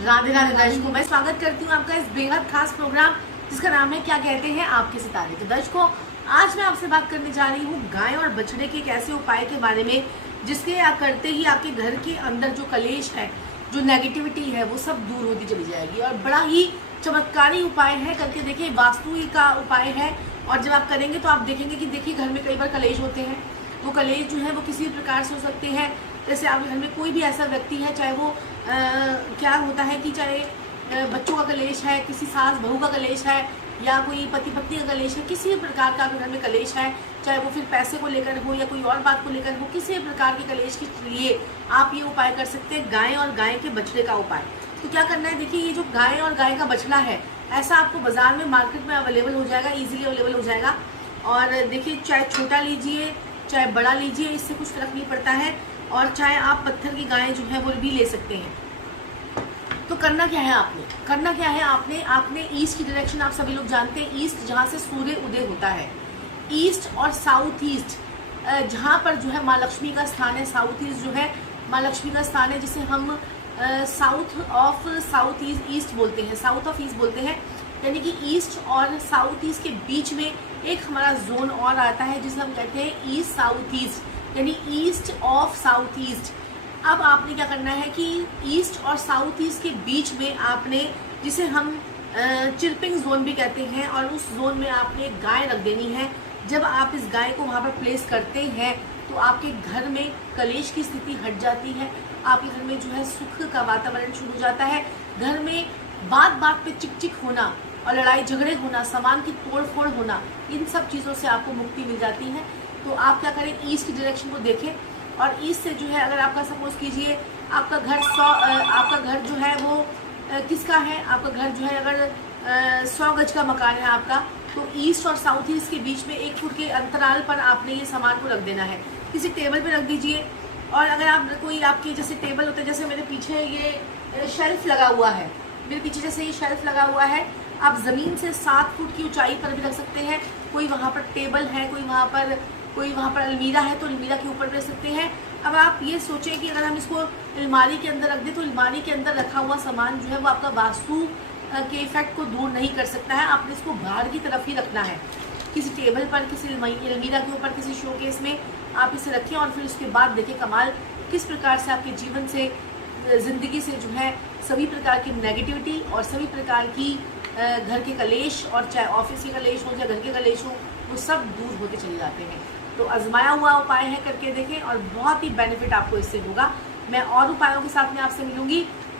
राधे राधे दर्शकों, मैं स्वागत करती हूँ आपका इस बेहद खास प्रोग्राम जिसका नाम है क्या कहते हैं आपके सितारे। तो दर्शकों, आज मैं आपसे बात करने जा रही हूँ गाय और बछड़े के एक ऐसे उपाय के बारे में जिसके करते ही आपके घर के अंदर जो कलेश है, जो नेगेटिविटी है, वो सब दूर होती चली जाएगी। और बड़ा ही चमत्कारी उपाय है, करके देखिए। वास्तु का उपाय है और जब आप करेंगे तो आप देखेंगे कि देखिए घर में कई बार कलेश होते हैं। वो कलेश जो है वो किसी भी प्रकार से हो सकते हैं। जैसे आपके घर में कोई भी ऐसा व्यक्ति है, चाहे वो क्या होता है कि चाहे बच्चों का कलेश है, किसी सास बहू का कलेश है, या कोई पति पत्नी का कलेश है, किसी भी प्रकार का आपके घर में कलेश है, चाहे वो फिर पैसे को लेकर हो या कोई और बात को लेकर हो, किसी भी प्रकार के कलेश के लिए आप ये उपाय कर सकते हैं, गाय और गाय के बछड़े का उपाय। तो क्या करना है, देखिए ये जो गाय और गाय का बछड़ा है, ऐसा आपको बाजार में मार्केट में अवेलेबल हो जाएगा, ईजिली अवेलेबल हो जाएगा। और देखिए चाहे छोटा लीजिए चाहे बड़ा लीजिए, इससे कुछ फर्क नहीं पड़ता है। और चाहे आप पत्थर की गाय जो है वो भी ले सकते हैं। तो करना क्या है आपने ईस्ट की डायरेक्शन, आप सभी लोग जानते हैं ईस्ट जहाँ से सूर्य उदय होता है, ईस्ट और साउथ ईस्ट जहाँ पर जो है माँ लक्ष्मी का स्थान है। साउथ ईस्ट जो है माँ लक्ष्मी का स्थान है, जिसे हम साउथ ईस्ट बोलते हैं, साउथ ऑफ ईस्ट बोलते हैं। यानी कि ईस्ट और साउथ ईस्ट के बीच में एक हमारा जोन और आता है जिसे हम कहते हैं ईस्ट साउथ ईस्ट, यानी ईस्ट ऑफ साउथ ईस्ट। अब आपने क्या करना है कि ईस्ट और साउथ ईस्ट के बीच में आपने, जिसे हम चिरपिंग जोन भी कहते हैं, और उस जोन में आपने एक गाय रख देनी है। जब आप इस गाय को वहाँ पर प्लेस करते हैं तो आपके घर में कलेश की स्थिति हट जाती है, आपके घर में जो है सुख का वातावरण शुरू हो जाता है। घर में बात बात पे चिक चिक होना और लड़ाई झगड़े होना, सामान की तोड़ फोड़ होना, इन सब चीज़ों से आपको मुक्ति मिल जाती है। तो आप क्या करें, ईस्ट की डायरेक्शन को देखें और ईस्ट से जो है, अगर आपका सपोज कीजिए आपका घर जो है वो किसका है, आपका घर जो है अगर 100 गज का मकान है आपका, तो ईस्ट और साउथ ईस्ट के बीच में 1 फुट के अंतराल पर आपने ये सामान को रख देना है। किसी टेबल पे रख दीजिए। और अगर आप कोई आपके जैसे टेबल होते हैं, जैसे मेरे पीछे ये शेल्फ लगा हुआ है, मेरे पीछे जैसे ये शेल्फ लगा हुआ है, आप ज़मीन से 7 फुट की ऊंचाई पर भी रख सकते हैं। कोई वहाँ पर टेबल है, कोई वहाँ पर अलमीरा है, तो अलमीरा के ऊपर भी रख सकते हैं। अब आप ये सोचें कि अगर हम इसको अलमारी के अंदर रख दें तो अलमारी के अंदर रखा हुआ सामान जो है वो आपका वास्तु के इफेक्ट को दूर नहीं कर सकता है। आपने इसको बाहर की तरफ ही रखना है, किसी टेबल पर, किसी अलमीरा के ऊपर, किसी शोकेस में आप इसे रखें। और फिर उसके बाद देखें कमाल किस प्रकार से आपके जीवन से, ज़िंदगी से जो है सभी प्रकार की नेगेटिविटी और सभी प्रकार की घर के कलेश, और चाहे ऑफिस के कलेश हो या घर के कलेश हो, वो सब दूर होते चले जाते हैं। तो आजमाया हुआ उपाय है, करके देखें और बहुत ही बेनिफिट आपको इससे होगा। मैं और उपायों के साथ में आपसे मिलूंगी।